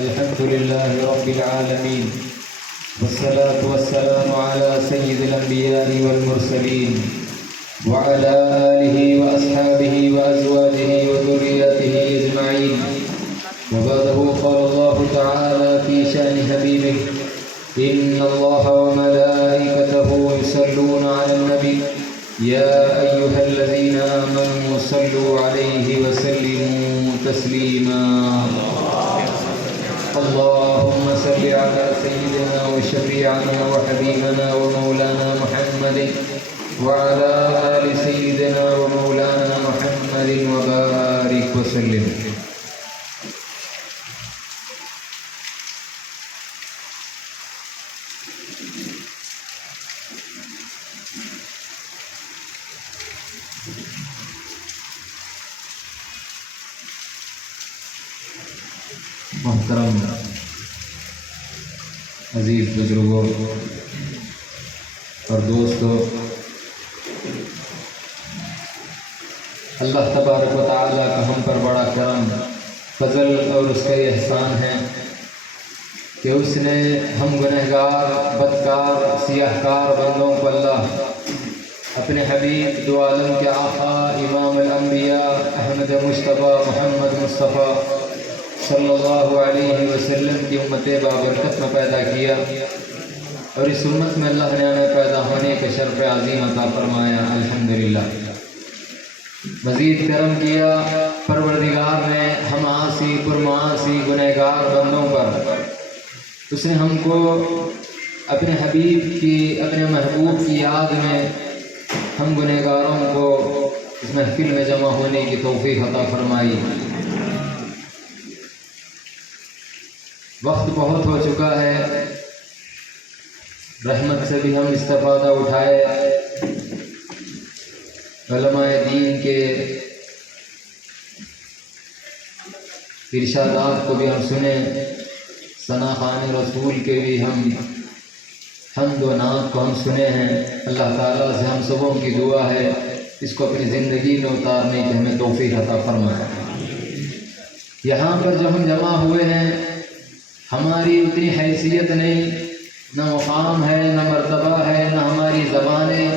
الحمد لله رب العالمين، والصلاة والسلام على سيد الأنبياء والمرسلين وعلى آله وأصحابه وأزواجه وذرياته أجمعين. وبعده قال الله تعالى في شأن حبيبه: إن الله وملائكته يصلون على النبي يا أيها الذين آمنوا صلوا عليه وسلموا تسليما. اللهم صل على سيدنا وشفيعنا وحبيبنا ومولانا محمد وعلى آل سيدنا ومولانا محمد وبارك وسلم. محترم عزیز بزرگوں اور دوستوں، اللہ تبارک و تعالیٰ کا ہم پر بڑا کرم، فضل اور اس کا احسان ہے کہ اس نے ہم گنہگار، بدکار، سیاہ کار بندوں کو اللہ اپنے حبیب دو عالم کے آقا امام الانبیاء احمد مجتبیٰ محمد مصطفیٰ صلی اللہ علیہ وسلم کی امت بابرکت میں پیدا کیا، اور اس امت میں اللہ نے ہمیں پیدا ہونے کا شرف عظیم عطا فرمایا. الحمدللہ. مزید کرم کیا پروردگار نے ہم عاصی پرمعاصی گنہگار بندوں پر. اس نے ہم کو اپنے حبیب کی، اپنے محبوب کی یاد میں ہم گنہگاروں کو اس محفل میں جمع ہونے کی توفیق عطا فرمائی. وقت بہت ہو چکا ہے، رحمت سے بھی ہم استفادہ اٹھائے، علماء دین کے ارشادات کو بھی ہم سنیں، ثنا خوان رسول کے بھی ہم حمد و نعت کو ہم سنے ہیں. اللہ تعالیٰ سے ہم سبوں کی دعا ہے اس کو اپنی زندگی میں اتارنے کی ہمیں توفیق عطا فرمائے. یہاں پر جو ہم جمع ہوئے ہیں، ہماری اتنی حیثیت نہیں، نہ مقام ہے، نہ مرتبہ ہے، نہ ہماری زبانیں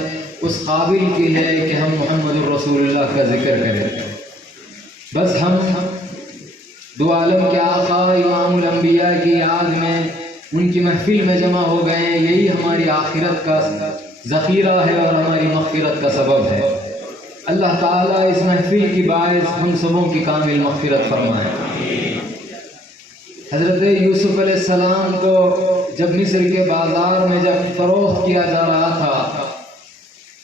اس قابل کی ہے کہ ہم محمد الرسول اللہ کا ذکر کریں. بس ہم دو عالم کے آقا امام الانبیاء کی یاد میں ان کی محفل میں جمع ہو گئے ہیں. یہی ہماری آخرت کا ذخیرہ ہے اور ہماری مغفرت کا سبب ہے. اللہ تعالیٰ اس محفل کی باعث ہم سبوں کی کامل مغفرت فرمائے. حضرت یوسف علیہ السلام کو جب مصر کے بازار میں جب فروخت کیا جا رہا تھا،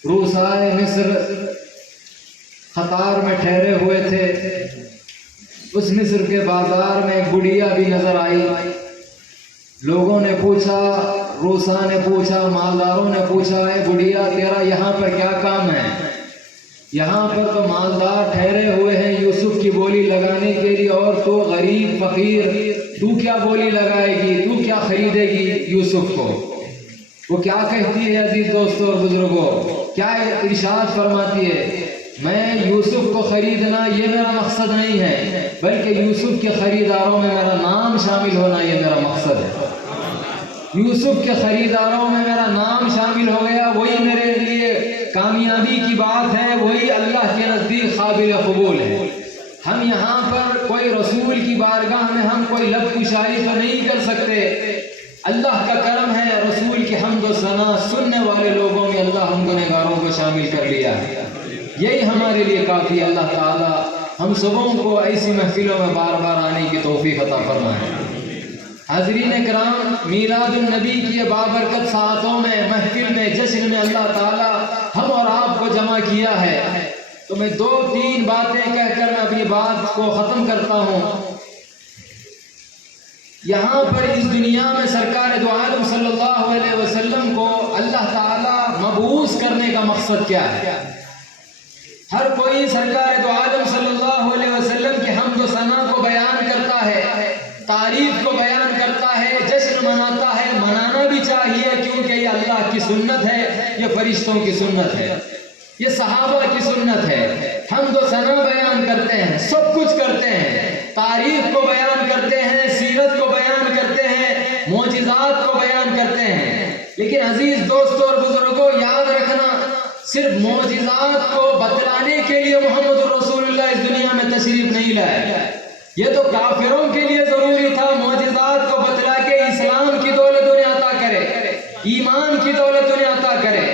روسائے مصر قطار میں ٹھہرے ہوئے تھے. اس مصر کے بازار میں ایک بڑھیا بھی نظر آئی. لوگوں نے پوچھا، روسا نے پوچھا، مالداروں نے پوچھا، اے بڑھیا تیرا یہاں پر کیا کام ہے؟ یہاں پر تو مالدار ٹھہرے ہوئے ہیں یوسف کی بولی لگانے کے لیے، اور تو غریب فقیر، تو کیا بولی لگائے گی؟ تو کیا خریدے گی یوسف کو؟ وہ کیا کہتی ہے عزیز دوستوں اور بزرگوں؟ کیا ارشاد فرماتی ہے؟ میں یوسف کو خریدنا یہ میرا مقصد نہیں ہے، بلکہ یوسف کے خریداروں میں میرا نام شامل ہونا یہ میرا مقصد ہے. یوسف کے خریداروں میں میرا نام شامل ہو گیا، وہی میرے لیے کامیابی کی بات ہے، وہی اللہ کے نزدیک قابل قبول ہے. ہم یہاں پر کوئی رسول کی بارگاہ میں ہم کوئی لب کشائی تو نہیں کر سکتے. اللہ کا کرم ہے، رسول کی حمد و ثنا سننے والے لوگوں میں اللہ ہم گنہگاروں کو شامل کر لیا ہے. یہی ہمارے لیے کافی. اللہ تعالی ہم سبوں کو ایسی محفلوں میں بار بار آنے کی توفیق عطا فرمائے. حاضرین کرام، میلاد النبی کی بابرکت ساعتوں میں، محفل میں، جشن میں اللہ تعالی ہم اور آپ کو جمع کیا ہے. تو میں 2-3 باتیں کہہ کر میں اپنی بات کو ختم کرتا ہوں۔ یہاں پر اس دنیا میں سرکار دو عالم صلی اللہ علیہ وسلم کو اللہ تعالیٰ مبعوث کرنے کا مقصد کیا ہے؟ ہر کوئی سرکار دو عالم صلی اللہ علیہ وسلم کی حمد و ثنا کو بیان کرتا ہے، تعریف کو بیان کرتا ہے، جشن مناتا ہے، منانا بھی چاہیے کیونکہ یہ اللہ کی سنت ہے، یہ فرشتوں کی سنت ہے، یہ صحابہ کی سنت ہے۔ حمد و ثنا بیان کرتے ہیں، سب کچھ کرتے ہیں، تاریخ کو بیان کرتے ہیں، سیرت کو بیان کرتے ہیں، معجزات کو بیان کرتے ہیں۔ لیکن عزیز دوستوں اور بزرگوں، یاد رکھنا، صرف معجزات کو بتلانے کے لیے محمد رسول اللہ اس دنیا میں تشریف نہیں لائے۔ یہ تو کافروں کے لیے ضروری تھا، معجزات کو بتلا کے اسلام کی دولت انہیں عطا کرے، ایمان کی دولت انہیں عطا کرے۔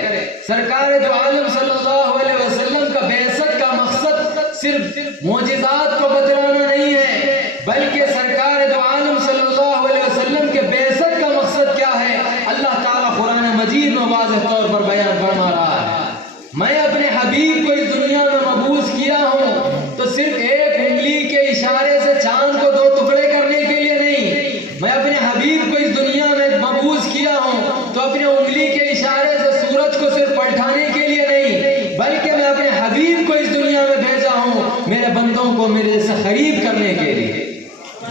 سرکار دو عالم صلی اللہ علیہ وسلم کا بعثت کا مقصد صرف معجزات کو بتلانا نہیں ہے، بلکہ سرکار دو عالم صلی اللہ علیہ وسلم کے بعثت کا مقصد کیا ہے؟ اللہ تعالیٰ قرآن مجید میں واضح طور پر بیان فرما رہا ہے، میں اپنے حبیب کو اس دنیا میں مبعوث کیا ہوں تو صرف ایک انگلی کے اشارے سے چاند کو دو ٹکڑے کرنے کے لیے نہیں، میں اپنے حبیب کو اس دنیا میں مبعوث کیا ہوں تو اپنے انگلی کے اشارے سے سورج کو صرف پلٹانے کے لیے نہیں، بلکہ میں اپنے حبیب کو اس دنیا میں بھیجا ہوں میرے بندوں کو میرے سے قریب کرنے کے لیے۔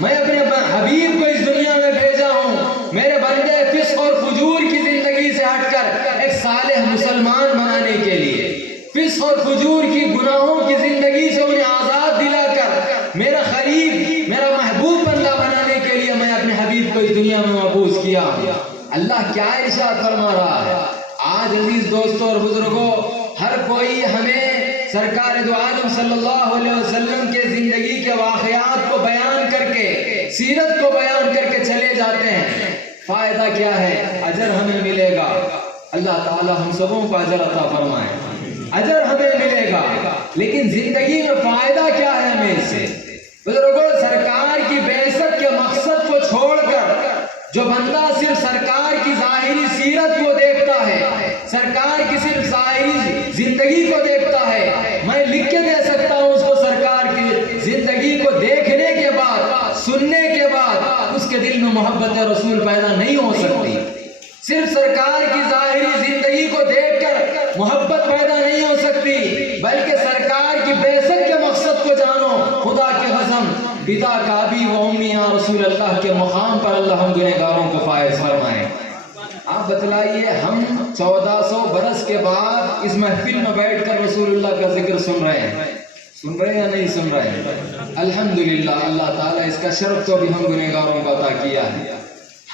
میں اپنے حبیب کو اس دنیا میں بھیجا ہوں میرے بندے فسق اور فجور کی زندگی سے ہٹ کر ایک صالح مسلمان بنانے کے لیے، فسق اور فجور کی گناہوں کی زندگی سے انہیں آزاد دلا کر میرا قریب، میرا محبوب بندہ بنانے کے لیے میں اپنے حبیب کو اس دنیا میں مبعوث کیا ہوں۔ اللہ کیا ارشاد فرما رہا ہے؟ آج عزیز دوستوں اور بزرگوں، ہر کوئی ہمیں سرکار دو عالم صلی اللہ علیہ وسلم کے زندگی کے واقعات کو بیان کر کے، سیرت کو بیان کر کے چلے جاتے ہیں، فائدہ کیا ہے؟ اجر ہمیں ملے گا، اللہ تعالی ہم سبوں کو اجر عطا فرمائے، اجر ہمیں ملے گا، لیکن زندگی میں فائدہ کیا ہے ہمیں اس سے؟ بزرگوں، سرکار کی بعثت کے مقصد کو چھوڑ کر جو بندہ صرف سرکار کی ظاہری سیرت کو دیکھتا ہے، سرکار کی صرف ظاہری زندگی کو دیکھتا ہے، میں لکھ کے دے سکتا ہوں اس کو سرکار کی زندگی کو دیکھنے کے بعد، سننے کے بعد اس کے دل میں محبت رسول پیدا نہیں ہو سکتی۔ صرف سرکار کی ظاہری زندگی کو دیکھ کر محبت پیدا نہیں ہو سکتی، بلکہ سرکار کی بعثت کے مقصد کو جانو۔ خدا کی قسم، پتا کا ابی و امی یا رسول اللہ کے مقام پر اللہ ہم گنہگاروں کو فائز فرمائے۔ آپ بتلائیے، ہم 1400 برس کے بعد اس محفل میں بیٹھ کر رسول اللہ کا ذکر سن رہے ہیں، سن رہے ہیں یا نہیں سن رہے ہیں؟ الحمدللہ، اللہ تعالیٰ اس کا شرف تو بھی ہم گنہگاروں کو عطا کیا ہے۔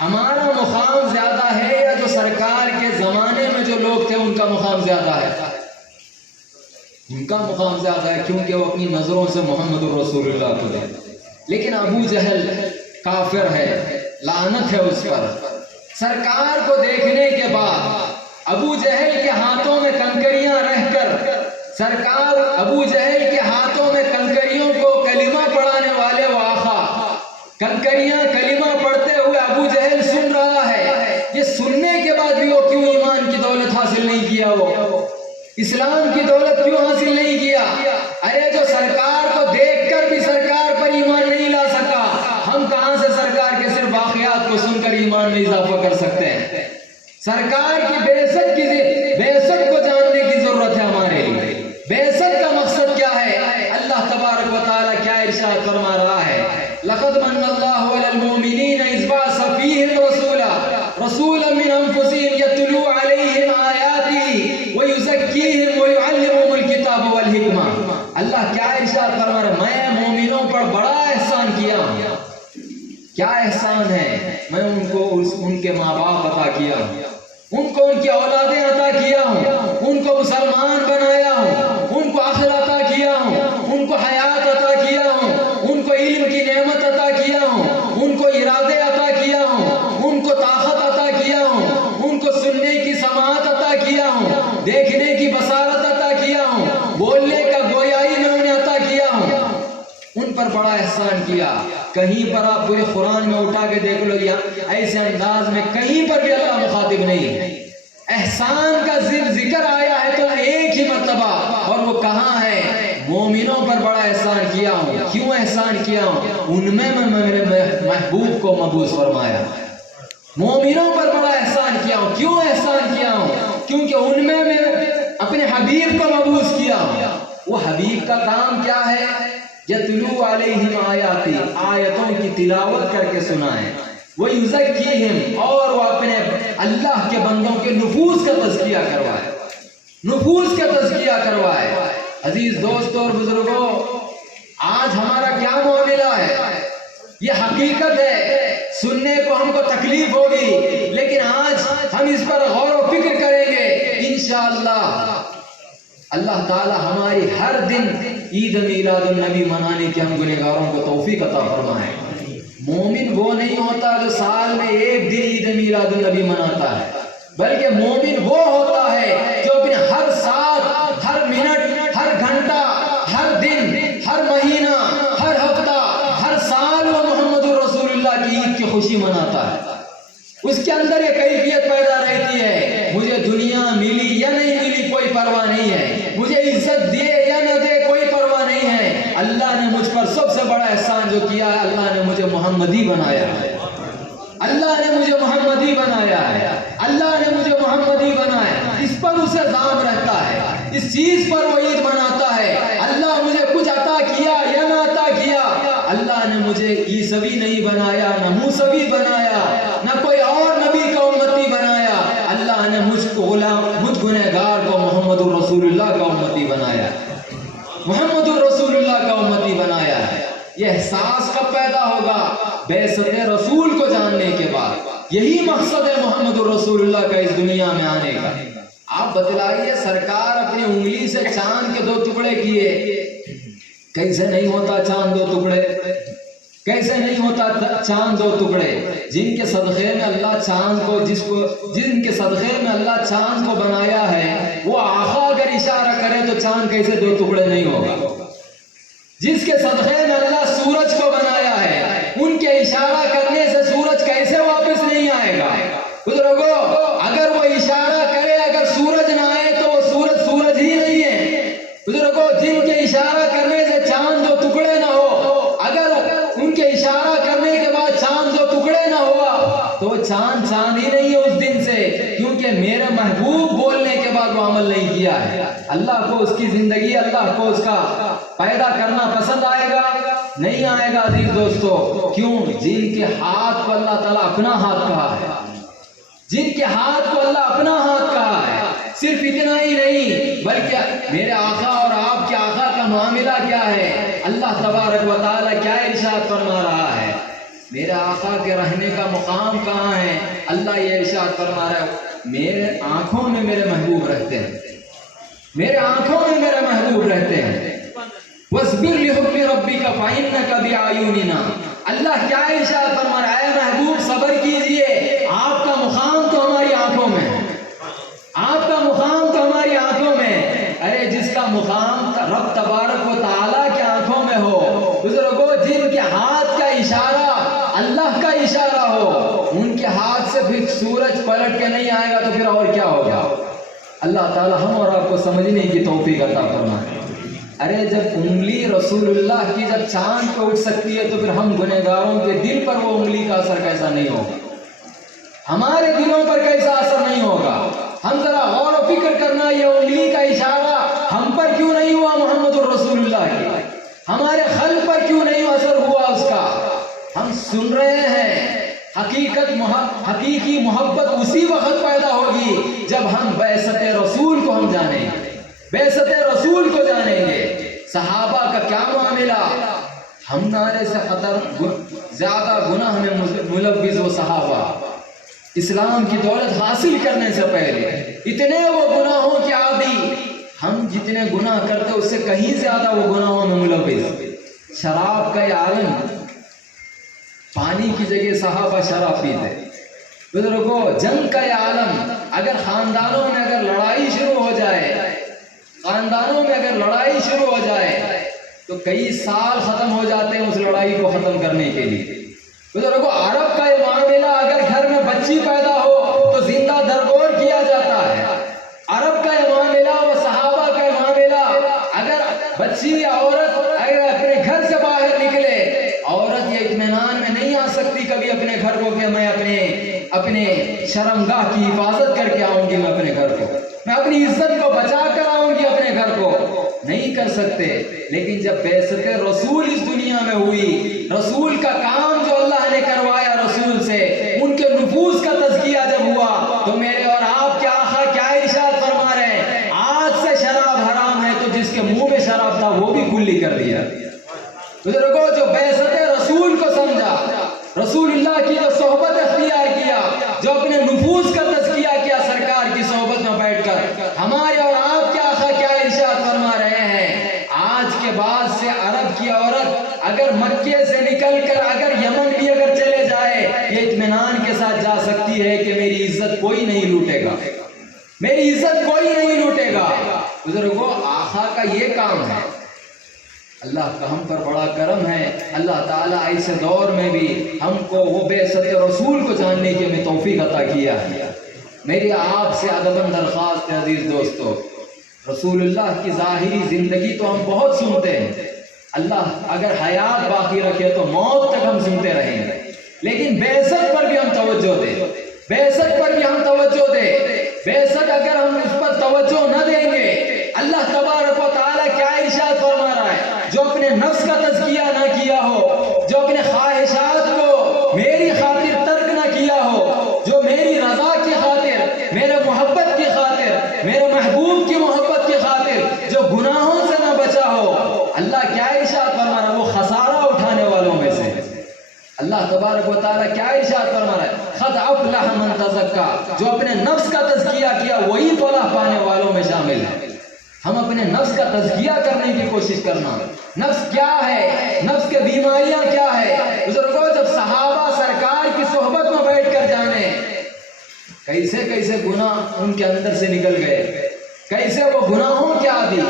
ہمارا مقام زیادہ ہے یا جو سرکار کے زمانے میں جو لوگ تھے ان کا مقام زیادہ ہے؟ ان کا مقام زیادہ ہے، کیونکہ وہ اپنی نظروں سے محمد الرسول اللہ کو دیکھتے۔ لیکن ابو جہل کافر ہے، لعنت ہے اس پر۔ سرکار کو دیکھنے کے بعد ابو جہل کے ہاتھوں میں کنکریاں رہ کر، سرکار ابو جہل کے ہاتھوں میں کنکریوں کو کلمہ پڑھانے والے وہ آقا، کنکریاں کلمہ پڑھتے ہوئے ابو جہل سن رہا ہے، یہ سننے کے بعد بھی وہ کیوں ایمان کی دولت حاصل نہیں کیا؟ وہ اسلام کی دولت کیوں حاصل نہیں کیا؟ ارے جو سرکار کو دیکھ کر بھی سرکار پر ایمان نہیں لا سکا، ہم کہاں سے سرکار کے صرف واقعات کو سن کر ایمان میں اضافہ کر سکتے ہیں؟ سرکار کی بعثت کو جاننے کی ضرورت ہے ہمارے لیے۔ بعثت کا مقصد کیا ہے؟ اللہ تبارک و تعالیٰ کیا ارشاد فرما رہا ہے؟ لقد من اللہ علی المؤمنین اذ بعث فیہم رسولا من انفسہم یتلو علیہم آیاتہ ویزکیہم ویعلمہم الکتاب والحکمہ۔ اللہ کیا ارشاد فرما رہا ہے؟ میں مومنوں پر بڑا احسان کیا ہوں۔ کیا احسان ہے؟ میں ان کو ان کے ماں باپ عطا کیا ہوں، ان کو ان کی اولادیں عطا کیا ہوں، ان کو مسلمان بنایا ہوں، ان کو عقل عطا کیا ہوں، ان کو حیات عطا کیا ہوں، ان کو علم کی نعمت عطا کیا ہوں، ان کو ارادے عطا کیا ہوں، ان کو طاقت عطا کیا ہوں، ان کو سننے کی سماعت عطا کیا ہوں، دیکھنے کی بصارت عطا کیا ہوں، بولنے کا گویائی میں انہیں عطا کیا ہوں۔ ان پر بڑا احسان کیا۔ کہیں پر آپ پورے قرآن میں اٹھا کے دیکھ لو، یا ایسے انداز میں کہیں پر بھی اللہ مخاطب نہیں ہے۔ احسان کا ذکر آیا ہے تو ایک ہی مرتبہ، اور وہ کہاں ہے؟ مومنوں پر بڑا احسان کیا ہوں۔ کیوں احسان کیا ہوں؟ ان میں میرے محبوب کو مبعوث فرمایا. مومنوں پر بڑا احسان کیا ہوں. کیوں احسان کیا ہوں؟ کیونکہ ان میں اپنے حبیب کو مبعوث کیا ہوں. وہ حبیب کا کام کیا ہے؟ یتلو علیہم آیاتی، آیتوں کی تلاوت کر کے سنائیں. وَيُزَكِّيهِمْ، اور وہ اپنے اللہ کے بندوں کے نفوس کا تزکیہ کروائے، نفوس کا تزکیہ کروائے. عزیز دوستوں اور بزرگوں، آج ہمارا کیا معاملہ ہے؟ یہ حقیقت ہے، سننے کو ہم کو تکلیف ہوگی، لیکن آج ہم اس پر غور و فکر کریں گے. انشاءاللہ اللہ تعالی ہماری ہر دن عید میلاد النبی منانے کی ہم گنہگاروں کو توفیق عطا فرمائے. مومن وہ نہیں ہوتا جو سال میں ایک دن عید میلاد النبی مناتا ہے، بلکہ مومن وہ ہوتا ہے جو اپنے ہر ساتھ، ہر منٹ، ہر گھنٹہ، ہر دن، ہر مہینہ، ہر ہفتہ، ہر سال وہ محمد رسول اللہ کی عید کی خوشی مناتا ہے. اس کے اندر یہ کیفیت پیدا رہتی ہے، مجھے دنیا ملی یا نہیں ملی کوئی پرواہ نہیں ہے، مجھے عزت دے یا نہ دے کوئی پرواہ نہیں ہے. اللہ نے مجھ پر سب سے بڑا احسان جو کیا ہے، اللہ نے مجھے محمدی بنایا ہے. اللہ نے مجھے محمدی بنایا ہے، اللہ نے مجھے محمدی بنایا. اس پر اسے دام رہتا ہے، اس چیز پر وہ عید مناتا ہے. اللہ مجھے کچھ عطا کیا یا نہ عطا کیا، اللہ نے مجھے عیسوی نہیں بنایا، نہ موسوی بنایا، نہ کوئی اور نبی کا امتی بنایا. اللہ نے مجھ کو غلام، مجھ گنہگار کو محمد رسول اللہ کا امتی بنایا، محمد رسول اللہ کا امتی بنایا ہے. یہ احساس کب پیدا ہوگا؟ بعثت رسول کو جاننے کے بعد. یہی مقصد ہے محمد رسول اللہ کا اس دنیا میں آنے کا. آپ بتلائیے، سرکار اپنی انگلی سے چاند کے 2 ٹکڑے کیے، کیسے نہیں ہوتا چاند 2 ٹکڑے؟ کیسے نہیں ہوتا چاند 2 ٹکڑے؟ جن کے صدقے میں اللہ چاند کو، جن کے صدقے میں اللہ چاند کو بنایا ہے، وہ آقا اگر اشارہ کرے تو چاند کیسے 2 ٹکڑے نہیں ہوگا؟ جس کے صدقے میں اللہ سورج کو بنایا ہے، ان کے اشارہ کرنے سے سورج کیسے واپس نہیں آئے گا؟ بزرگو، اگر وہ اشارہ کرے، اگر سورج نہ آئے تو وہ سورج ہی نہیں ہے. بزرگو، جن کے اشارہ کرنے سے چاند 2 ٹکڑے نہ ہو، اگر ان کے اشارہ کرنے کے بعد چاند 2 ٹکڑے نہ ہوا تو وہ چاند ہی نہیں ہے اس دن سے، کیونکہ میرے محبوب بولنے کے بعد وہ عمل نہیں کیا ہے. اللہ کو اس کی زندگی، اللہ کو اس کا پیدا کرنا پسند آئے گا؟ نہیں آئے گا. عزیز دوستو، کیوں؟ جن کے ہاتھ کو اللہ تعالیٰ اپنا ہاتھ کہا ہے، جن کے ہاتھ کو اللہ اپنا ہاتھ کہا ہے. صرف اتنا ہی نہیں، بلکہ میرے آقا اور آپ کے آقا کا معاملہ کیا ہے؟ اللہ تبارک و تعالیٰ کیا ارشاد فرما رہا ہے؟ میرے آقا کے رہنے کا مقام کہاں ہے؟ اللہ یہ ارشاد فرما رہا ہے، میرے آنکھوں میں میرے محبوب رہتے ہیں، میرے آنکھوں میں میرے محبوب رہتے ہیں. وَاصْبِرْ لِحُكْمِ رَبِّكَ فَإِنَّكَ بِأَعْيُنِنَا. اللہ کیا ارشاد فرما رہا ہے؟ اے محبوب صبر کیجئے، آپ کا مقام تو ہماری آنکھوں میں ہے، آپ کا مقام تو ہماری آنکھوں میں. ارے جس کا مقام رب تبارک و تعالیٰ کے آنکھوں میں ہو، بزرگوں، جن کے ہاتھ کا اشارہ اللہ کا اشارہ ہو، ان کے ہاتھ سے پھر سورج پلٹ کے نہیں آئے گا تو پھر اور کیا ہوگا؟ اللہ تعالیٰ ہم اور آپ کو سمجھنے کی توفیق عطا فرمائے. ارے جب انگلی رسول اللہ کی جب چاند پہ اٹھ سکتی ہے تو پھر ہم گنہگاروں کے دل پر وہ انگلی کا اثر کیسا نہیں ہوگا؟ ہمارے دلوں پر کیسا اثر نہیں ہوگا؟ ہم ذرا غور و فکر کرنا، یہ انگلی کا اشارہ ہم پر کیوں نہیں ہوا محمد الرسول اللہ کی؟ ہمارے خلق پر کیوں نہیں اثر ہوا اس کا؟ ہم سن رہے ہیں. حقیقی محبت اسی وقت پیدا ہوگی جب ہم بعثت رسول کو ہم جانیں گے، بعثت رسول کو جانیں گے. صحابہ کا کیا معاملہ؟ ہم نارے سے زیادہ گناہ میں ملوث وہ صحابہ، اسلام کی دولت حاصل کرنے سے پہلے اتنے وہ گناہوں کے عادی. ہم جتنے گناہ کرتے اس سے کہیں زیادہ وہ گناہوں میں ملوث. شراب کا یہ عالم، پانی کی جگہ صحابہ شراب پیتے. بزرگوں، جنگ کا یہ عالم، اگر خاندانوں میں اگر لڑائی شروع ہو جائے، خاندانوں میں اگر لڑائی شروع ہو جائے تو کئی سال ختم ہو جاتے ہیں اس لڑائی کو ختم کرنے کے لیے. بزرگوں، عرب کا یہ معاملہ، اگر گھر میں بچی پیدا ہو تو زندہ درگور کیا جاتا ہے. عرب کا یہ معاملہ، وہ صحابہ کا یہ معاملہ، اگر بچی یا عورت اگر اپنے گھر سے باہر ہو کہ میں اپنے شرمگاہ کی حفاظت کر کے آؤں گی، میں اپنے گھر کو، میں اپنی عزت کو بچا کر آؤں گی اپنے گھر کو، نہیں کر سکتے۔ لیکن جب بعثت رسول اس دنیا میں ہوئی، رسول کا کام جو اللہ نے کروایا رسول سے، ان کے نفوس کا تزکیہ جب ہوا، تو میرے اور آپ کے آقا کیا ارشاد فرما رہے ہیں؟ آج سے شراب حرام ہے، تو جس کے منہ میں شراب تھا وہ بھی کلی کر دیا۔ بزرگوں، جو بعثت رسول کو سمجھا، رسول اللہ کی جو صحبت اختیار کیا، جو اپنے نفوس کا تزکیہ کیا سرکار کی صحبت میں بیٹھ کر، ہمارے اور آپ کے آقا کیا ارشاد فرما رہے ہیں؟ آج کے بعد سے عرب کی عورت اگر مکے سے نکل کر اگر یمن بھی اگر چلے جائے، یہ اطمینان کے ساتھ جا سکتی ہے کہ میری عزت کوئی نہیں لوٹے گا، میری عزت کوئی نہیں لوٹے گا۔ بزرگوں، آقا کا یہ کام ہے۔ اللہ کا ہم پر بڑا کرم ہے، اللہ تعالیٰ ایسے دور میں بھی ہم کو وہ بعثت رسول کو جاننے کی ہمیں توفیق عطا کیا ہے۔ میری آپ سے ادباً درخواست ہے عزیز دوستو، رسول اللہ کی ظاہری زندگی تو ہم بہت سنتے ہیں، اللہ اگر حیات باقی رکھے تو موت تک ہم سنتے رہیں گے، لیکن بعثت پر بھی ہم توجہ دیں، بعثت پر بھی ہم توجہ دیں۔ بعثت اگر ہم اس پر توجہ نہ دیں گے، اللہ تبارک و تعالیٰ کیا ارشاد فرما رہا ہے؟ جو اپنے نفس کا تزکیہ نہ کیا ہو، جو اپنے خواہشات کو میری خاطر ترک نہ کیا ہو، جو میری رضا کی خاطر، میرے محبت کی خاطر، میرے محبوب کی محبت کی خاطر جو گناہوں سے نہ بچا ہو، اللہ کیا ارشاد فرما رہا ہے؟ وہ خسارہ اٹھانے والوں میں سے۔ اللہ تبارک و تعالیٰ کیا ارشاد فرما رہا ہے؟ قد افلح من تزکا، جو اپنے نفس کا تزکیہ کیا وہی فلاح پانے والوں میں شامل ہے۔ ہم اپنے نفس کا تزکیہ کرنے کی کوشش کرنا، نفس کیا ہے، نفس کے بیماریاں کیا ہے۔ بزرگوں، جب صحابہ سرکار کی صحبت میں بیٹھ کر جانے، کیسے کیسے گناہ ان کے اندر سے نکل گئے، کیسے وہ گناہوں کے عادی۔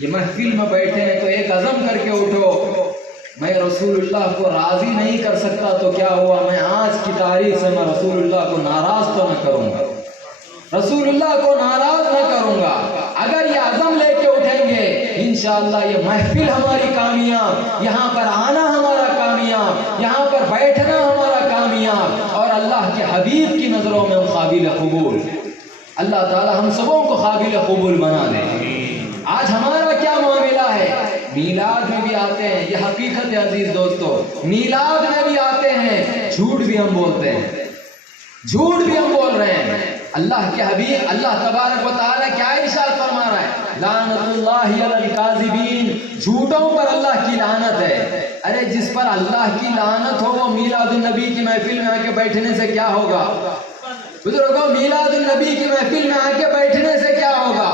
یہ محفل میں بیٹھے ہیں تو ایک عزم کر کے اٹھو، میں رسول اللہ کو راضی نہیں کر سکتا تو کیا ہوا، میں آج کی تاریخ سے میں رسول اللہ کو ناراض تو نہ کروں گا، رسول اللہ کو ناراض نہ کروں گا۔ اگر یہ عزم لے کے اٹھیں گے، انشاءاللہ یہ محفل ہماری کامیاب، یہاں پر آنا ہمارا کامیاب، یہاں پر بیٹھنا ہمارا کامیاب، اور اللہ کے حبیب کی نظروں میں ہم قابل قبول۔ اللہ تعالی ہم سبوں کو قابل قبول بنا دے۔ آج ہمارا کیا معاملہ ہے؟ میلاد میں بھی آتے ہیں، یہ حقیقت ہے عزیز دوستو، میلاد میں بھی آتے ہیں، جھوٹ بھی ہم بولتے ہیں، جھوٹ بھی ہم بول رہے ہیں۔ اللہ کے حبیب اللہ تبارک و تعالیٰ کیا ارشاد فرما رہا ہے؟ لعنت اللہ علی الکاذبین، جھوٹوں پر اللہ کی لعنت ہے۔ ارے جس پر اللہ کی لعنت ہو وہ میلاد النبی کی محفل میں آ کے بیٹھنے سے کیا ہوگا؟ بزرگوں، میلاد النبی کی محفل میں آ کے بیٹھنے سے کیا ہوگا؟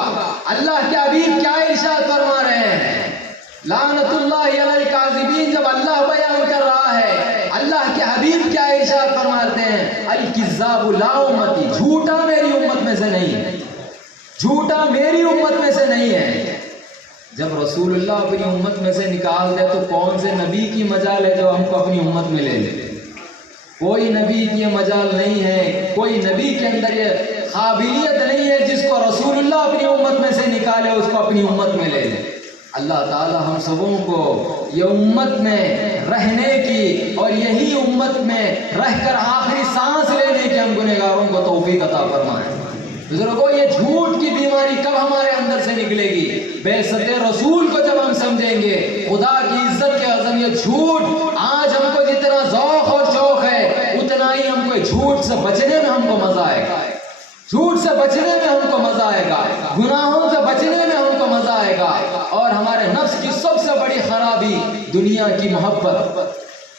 اللہ کے حبیب کیا ارشاد فرما رہے ہیں؟ لعنت اللہ علی الکاذبین جب اللہ بیان کر رہا ہے، اللہ کے حبیب کیا ارشاد فرماتے ہیں؟ الکذاب لا امتی، جھوٹا میری امت میں سے نہیں ہے، جھوٹا میری امت میں سے نہیں ہے۔ جب رسول اللہ اپنی امت میں سے نکال دے تو کون سے نبی کی مجال ہے جو ہم کو اپنی امت میں لے لے؟ کوئی نبی کی مجال نہیں ہے، کوئی نبی کے اندر یہ قابلیت نہیں ہے جس کو رسول اللہ اپنی امت میں سے نکالے اس کو اپنی امت میں لے لے۔ اللہ تعالی ہم سبوں کو یہ امت میں رہنے کی اور یہی امت میں رہ کر آخری سانس لینے کی ہم گنہگاروں کو توفیق عطا فرمائے۔ بزرگوں، یہ جھوٹ کی بیماری کب ہمارے اندر سے نکلے گی؟ بعثت رسول کو جب ہم سمجھیں گے، خدا کی عزت کے عظم، یہ جھوٹ آج ہم کو جتنا ذوق اور شوق ہے اتنا ہی ہم کو جھوٹ سے بچنے میں ہم کو مزہ آئے گا، جھوٹ سے بچنے میں ہم کو مزہ آئے گا، گناہوں سے بچنے میں ہم کو مزہ آئے گا۔ اور ہمارے نفس کی سب سے بڑی خرابی دنیا کی محبت۔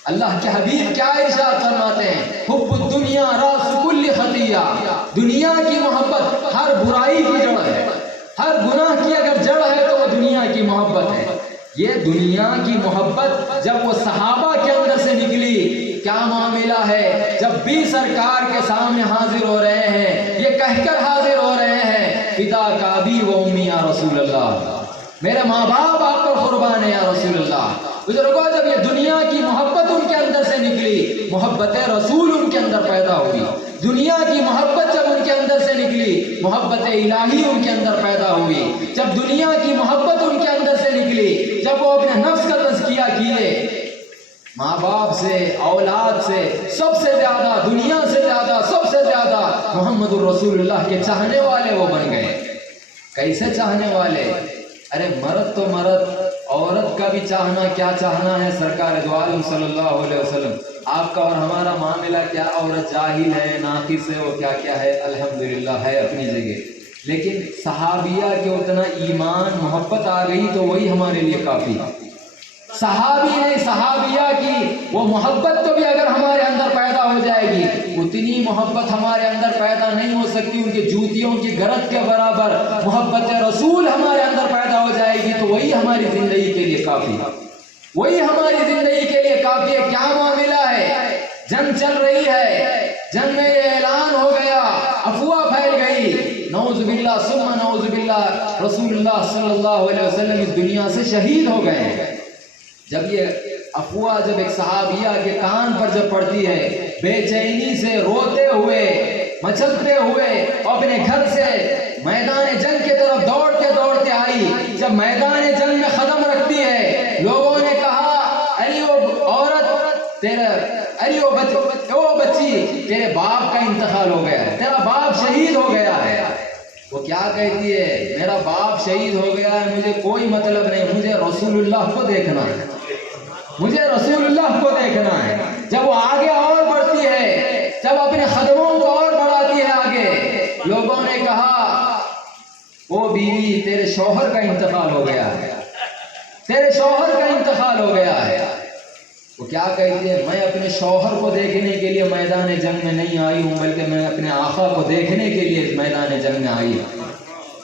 اللہ کے حبیب کیا ارشاد فرماتے ہیں؟ حب الدنیا راس کل خطیہ، دنیا کی محبت ہر برائی کی جڑ ہے، ہر گناہ کی اگر جڑ ہے تو وہ دنیا کی محبت ہے۔ یہ دنیا کی محبت جب وہ صحابہ کے اندر سے نکلی، کیا معاملہ ہے؟ جب بھی سرکار کے سامنے حاضر ہو رہے ہیں، یہ کہہ کر حاضر ہو رہے ہیں، فدا کا ابی و امی یا رسول اللہ، میرے ماں باپ آپ پر قربان ہے یا رسول اللہ۔ بزرگوں، جب یہ دنیا کی محبت ان کے اندر سے نکلی، محبت رسول ان کے اندر پیدا ہوئی۔ دنیا کی محبت جب ان کے اندر سے نکلی، محبت الہی ان کے اندر پیدا ہوئی۔ جب دنیا کی محبت ان کے اندر سے نکلی، جب وہ اپنے نفس کا تزکیہ کیے، ماں باپ سے، اولاد سے، سب سے زیادہ، دنیا سے زیادہ، سب سے زیادہ محمد الرسول اللہ کے چاہنے والے وہ بن گئے۔ کیسے چاہنے والے؟ ارے مرد تو مرد، عورت کا بھی چاہنا کیا چاہنا ہے سرکار دو عالم صلی اللہ علیہ وسلم۔ آپ کا اور ہمارا معاملہ کیا، عورت جاہل ہے، ناقص ہے، وہ کیا کیا ہے، الحمدللہ ہے اپنی جگہ، لیکن صحابیہ کے اتنا ایمان محبت آ گئی تو وہی ہمارے لیے کافی۔ صحابی نہیں، صحابیہ کی وہ محبت تو بھی اگر ہمارے اندر پیدا ہو جائے گی، اتنی محبت ہمارے اندر پیدا نہیں ہو سکتی ان کی جوتیوں کی گرد کے برابر محبت رسول ہمارے اندر پیدا ہو جائے گی تو وہی ہماری زندگی کے لیے کافی، وہی ہماری زندگی کے لیے کافی ہے۔ کیا معاملہ ہے؟ جنگ چل رہی ہے، جنگ میں یہ اعلان ہو گیا، افواہ پھیل گئی، نعوذ باللہ ثم نعوذ باللہ، رسول اللہ صلی اللہ علیہ وسلم اس دنیا سے شہید ہو گئے۔ جب یہ افواہ جب ایک صحابیہ کے کان پر جب پڑتی ہے، بے چینی سے روتے ہوئے، مچلتے ہوئے اپنے گھر سے میدان جنگ کی طرف دوڑتے دوڑتے آئی، جب میدان جنگ میں قدم رکھتی ہے، لوگوں نے کہا ارے وہ عورت تیرا، ارے وہ بچی تیرے باپ کا انتقال ہو گیا ہے، تیرا باپ شہید ہو گیا ہے۔ وہ کیا کہتی ہے؟ میرا باپ شہید ہو گیا ہے، مجھے کوئی مطلب نہیں، مجھے رسول اللہ کو دیکھنا ہے، مجھے رسول اللہ کو دیکھنا ہے۔ جب وہ آگے اور بڑھتی ہے، جب اپنے قدموں کو اور بڑھاتی ہے آگے، لوگوں نے کہا وہ بیوی تیرے شوہر کا انتقال ہو گیا ہے، تیرے شوہر کا انتقال ہو گیا ہے۔ وہ کیا کہتی ہے؟ میں اپنے شوہر کو دیکھنے کے لیے میدان جنگ میں نہیں آئی ہوں، بلکہ میں اپنے آقا کو دیکھنے کے لیے میدان جنگ میں آئی ہوں۔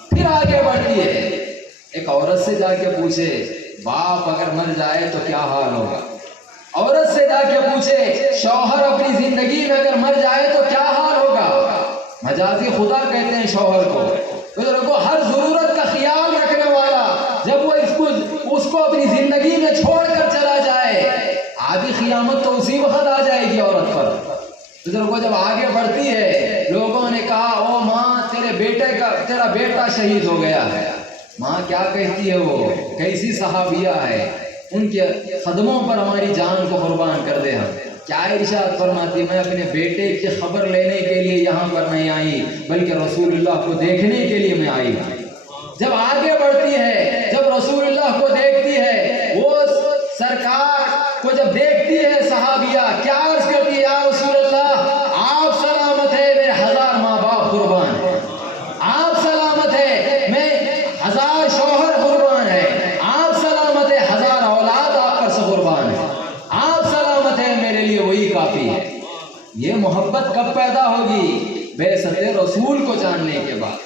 پھر آگے بڑھتی ہے، ایک عورت سے جا کے پوچھے باپ اگر مر جائے تو کیا حال ہوگا؟ عورت سے جا کے پوچھے شوہر اپنی زندگی میں اگر مر جائے تو کیا حال ہوگا؟ مجازی خدا کہتے ہیں شوہر کو ہر ضرورت کا خیال رکھنے والا، جب وہ اس کو اپنی زندگی میں چھوڑ کر چلا جائے، آدھی قیامت تو اسی وقت آ جائے گی عورت پر۔ بزرگوں جب آگے بڑھتی ہے، لوگوں نے کہا او ماں تیرا بیٹا شہید ہو گیا ہے۔ ماں کیا کہتی ہے؟ وہ کیسی صحابیہ ہے، ان کے قدموں پر ہماری جان کو قربان کر دے ہم۔ کیا ارشاد فرماتی؟ میں اپنے بیٹے کی خبر لینے کے لیے یہاں پر نہیں آئی، بلکہ رسول اللہ کو دیکھنے کے لیے میں آئی ہوں۔ جب آگے بڑھتی ہے، جب رسول اللہ کو دیکھتی ہے، وہ سرکار کو جب دیکھتی ہے صحابیہ، کیا عرض کرتی ہے؟ یا رسول اللہ آپ سلامت ہے، میرے ہزار ماں باپ قربان ہیں، آپ سلامت ہے، میں ہزار شوہر قربان ہے، آپ سلامت ہے، ہزار اولاد آپ پر سے قربان ہے، آپ سلامت ہے، میرے لیے وہی کافی ہے۔ یہ محبت کب پیدا ہوگی؟ بعثت رسول کو جاننے کے بعد،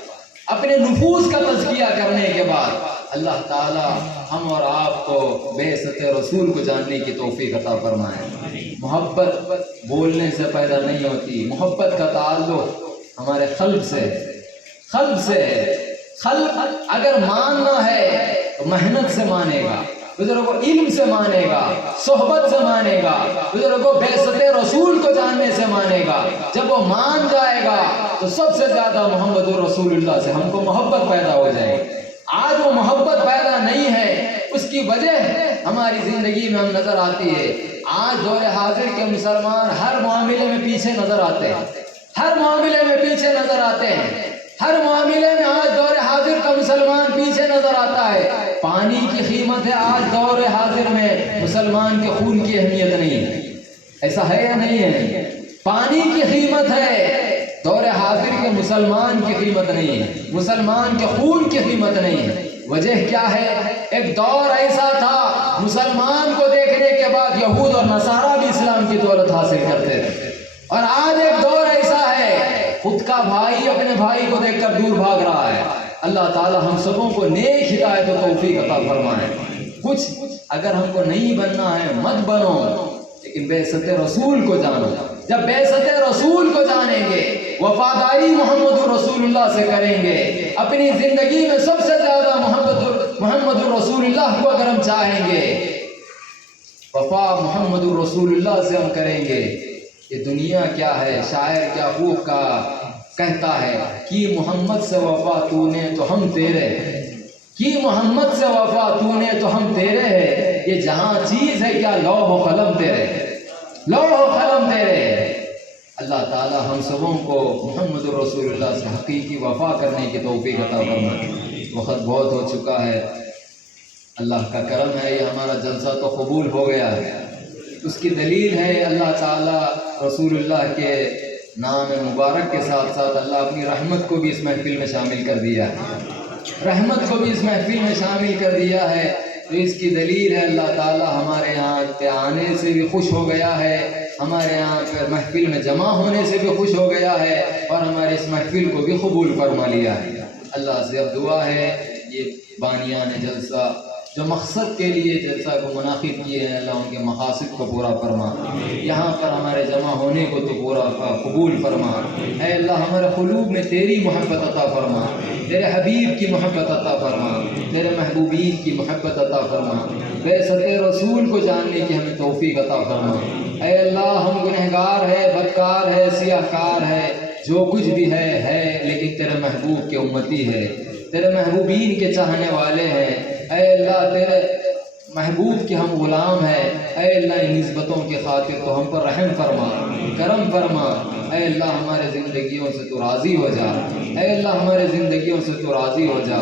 اپنے نفوس کا تزکیہ کرنے کے بعد۔ اللہ تعالی ہم اور آپ کو بعثت رسول کو جاننے کی توفیق عطا فرمائے۔ محبت بولنے سے پیدا نہیں ہوتی، محبت کا تعلق ہمارے قلب سے ہے۔ قلب اگر ماننا ہے تو محنت سے مانے گا، بزرگوں علم سے مانے گا، صحبت سے مانے گا، بزرگوں بعثت رسول کو جاننے سے مانے گا۔ جب وہ مان جائے گا تو سب سے زیادہ محمد رسول اللہ سے ہم کو محبت پیدا ہو جائے گی۔ آج وہ محبت پیدا نہیں ہے، اس کی وجہ ہماری زندگی میں ہم نظر آتی ہے۔ آج دور حاضر کے مسلمان ہر معاملے میں پیچھے نظر آتے ہیں، ہر معاملے میں پیچھے نظر آتے ہیں، ہر معاملے میں آج دور حاضر کا مسلمان پیچھے نظر آتا ہے۔ پانی کی قیمت ہے آج دور حاضر میں، مسلمان کے خون کی اہمیت نہیں ہے۔ ایسا ہے یا نہیں ہے؟ پانی کی قیمت ہے دور حاضر کے، مسلمان کی قیمت نہیں ہے، مسلمان کے خون کی قیمت نہیں ہے۔ وجہ کیا ہے؟ ایک دور ایسا تھا مسلمان کو دیکھنے کے بعد یہود اور نصارہ بھی اسلام کی دولت حاصل کرتے تھے، اور آج ایک دور ایسا ہے خود کا بھائی اپنے بھائی کو دیکھ کر دور بھاگ رہا ہے۔ اللہ تعالی ہم سبوں کو نیک ہدایت و توفیق عطا فرمائے۔ کچھ اگر ہم کو نہیں بننا ہے مت بنو، لیکن بعثت رسول کو جانو۔ جب بعثت رسول کو جانیں گے، وفاداری محمد رسول اللہ سے کریں گے، اپنی زندگی میں سب سے زیادہ محمد رسول اللہ کو اگر ہم چاہیں گے، وفا محمد رسول اللہ سے ہم کریں گے۔ یہ دنیا کیا ہے؟ شاعر کیا خوب کا کہتا ہے کہ محمد سے وفا تو نے تو ہم تیرے، کہ محمد سے وفا تو نے تو ہم تیرے ہے، یہ جہاں چیز ہے کیا لوح و قلم تیرے، لوح و قلم تیرے۔ اللہ تعالی ہم سبوں کو محمد رسول اللہ سے حقیقی وفا کرنے کی توفیق عطا فرمائے۔ وقت بہت ہو چکا ہے، اللہ کا کرم ہے یہ ہمارا جلسہ تو قبول ہو گیا ہے، اس کی دلیل ہے اللہ تعالی رسول اللہ کے نام مبارک کے ساتھ ساتھ اللہ اپنی رحمت کو بھی اس محفل میں شامل کر دیا ہے، رحمت کو بھی اس محفل میں شامل کر دیا ہے۔ تو اس کی دلیل ہے اللہ تعالی ہمارے یہاں پہ آنے سے بھی خوش ہو گیا ہے، ہمارے یہاں پہ محفل میں جمع ہونے سے بھی خوش ہو گیا ہے، اور ہمارے اس محفل کو بھی قبول فرما لیا ہے۔ اللہ سے اب دعا ہے یہ بانیان جلسہ جو مقصد کے لیے جلسہ کو منعقد کیے ہیں، اللہ ان کے مقاصد کو پورا فرما، یہاں پر ہمارے جمع ہونے کو تو پورا قبول فرما۔ اے اللہ ہمارے قلوب میں تیری محبت عطا فرما، تیرے حبیب کی محبت عطا فرما، تیرے محبوبین کی محبت عطا فرما، بعثت رسول کو جاننے کی ہمیں توفیق عطا فرما۔ اے اللہ ہم گنہگار ہے، بدکار ہے، سیاہ کار ہے، جو کچھ بھی ہے لیکن تیرے محبوب کے امتی ہے، تیرے محبوبین کے چاہنے والے ہیں۔ اے اللہ تیرے محبوب کے ہم غلام ہیں، اے اللہ ان نسبتوں کی خاطر تو ہم پر رحم فرما، کرم فرما۔ اے اللہ ہمارے زندگیوں سے تو راضی ہو جا، اے اللہ ہمارے زندگیوں سے تو راضی ہو جا۔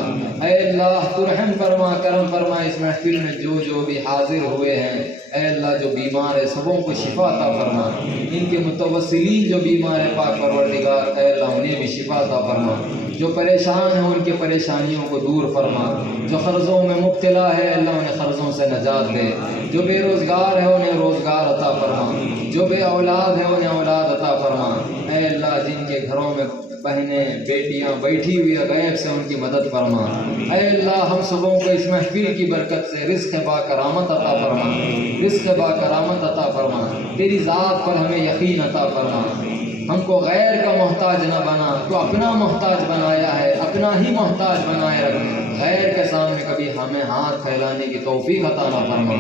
اے اللہ تو رحم فرما، کرم فرما۔ اس محفل میں جو بھی حاضر ہوئے ہیں، اے اللہ جو بیمار ہے سبوں کو شفا عطا فرما، ان کے متوسلین جو بیمار ہے پاک پروردگار اے اللہ انہیں بھی شفا عطا فرما، جو پریشان ہیں ان کے پریشانیوں کو دور فرما، جو قرضوں میں مبتلا ہے اللہ انہیں قرضوں سے نجات دے، جو بے روزگار ہے انہیں روزگار عطا فرما، جو بے اولاد ہے انہیں اولاد عطا فرما۔ اے اللہ جن کے گھروں میں بہنیں بیٹیاں بیٹھی ہوئی ہے غیب سے ان کی مدد فرما۔ اے اللہ ہم سبوں کو اس محفل کی برکت سے رزق با کرامت عطا فرما، رزق با کرامت عطا فرما، تیری ذات پر ہمیں یقین عطا فرما، ہم کو غیر کا محتاج نہ بنا، تو اپنا محتاج بنایا ہے، اپنا ہی محتاج بنائے رکھ، غیر کے سامنے کبھی ہمیں ہاتھ پھیلانے کی توفیق عطا نہ فرما۔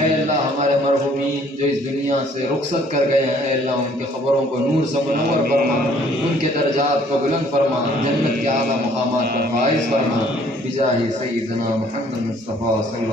اے اللہ ہمارے مرحومین جو اس دنیا سے رخصت کر گئے ہیں اے اللہ ان کے قبروں کو نور سے منور فرما، ان کے درجات کو بلند فرما، جنت کے اعلیٰ مقامات پر فائز فرما، بجاہ سیدنا محمد مصطفیٰ صلی اللہ